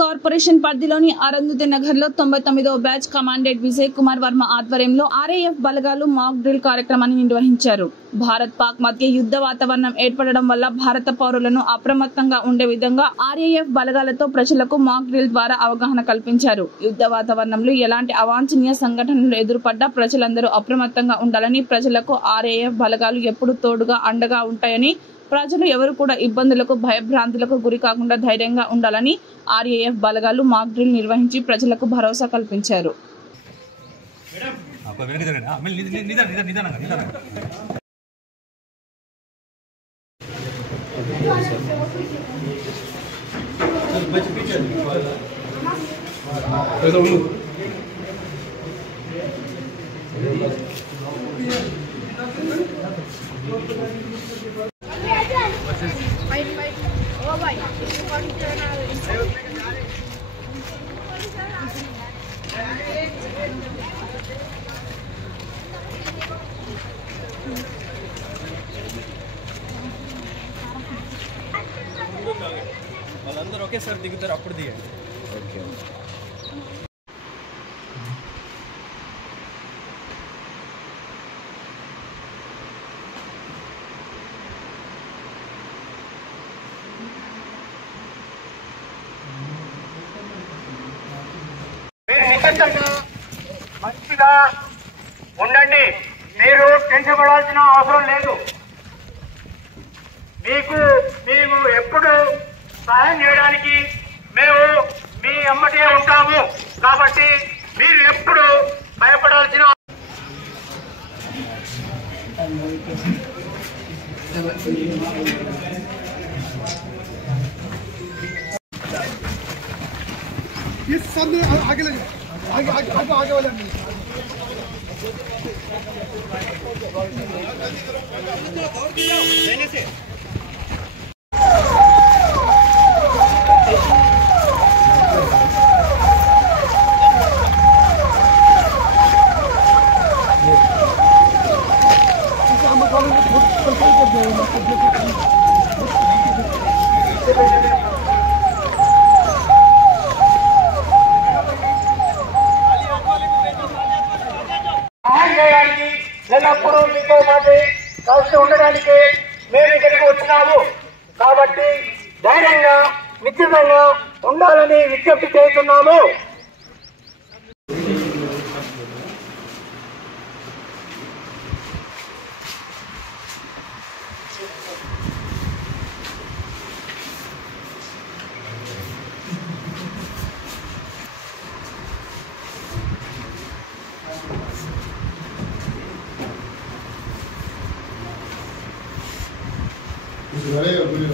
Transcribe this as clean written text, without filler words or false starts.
Corporation పరిధిలోని అరుంధతి నగర్లో 99వ batch commandant Vijay Kumar Varma ఆధ్వర్యంలో ఆర్ఏఎఫ్ బలగాలు మాక్ డ్రిల్ కార్యక్రమాన్ని నిర్వహించారు. భారత్ పాక్ మధ్య యుద్ధ వాతావరణం ఏర్పడడం వల్ల భారత పౌరులను అప్రమత్తంగా ఉండే విధంగా ఆర్ఏఎఫ్ బలగాలతో ప్రజలకు మాక్ డ్రిల్ ద్వారా అవగాహన కల్పించారు. యుద్ధ వాతావరణంలో ఎలాంటి అవాంఛనీయ సంఘటనలు ఎదురుపడ్డా ప్రజలందరూ అప్రమత్తంగా ఉండాలని, ప్రజలకు ఆర్ఏఎఫ్ బలగాలు ఎప్పుడూ తోడుగా అండగా ఉంటాయని, ప్రజలు ఎవరు కూడా ఇబ్బందులకు భయభ్రాంతులకు గురి కాకుండా ధైర్యంగా ఉండాలని ఆర్ఏఎఫ్ బలగాలు మాక్ డ్రిల్ నిర్వహించి ప్రజలకు భరోసా కల్పించారు. వాళ్ళందరూ ఒకేసారి దిగుతారు, అప్పుడు దిగండి. ఓకే. మంచిగా ఉండండి. మీరు టెన్షన్ పడాల్సిన అవసరం లేదు. మేము ఎప్పుడు సహాయం చేయడానికి మేము మీ అమ్మటే ఉంటాము. కాబట్టి మీరు ఎప్పుడు భయపడాల్సిన आगे वाले ఎల్లప్పుడూ మీతో పాటు కలిసి ఉండడానికి మేము ఇక్కడికి వచ్చినాము. కాబట్టి ధైర్యంగా నిశ్చితంగా ఉండాలని విజ్ఞప్తి చేస్తున్నాము.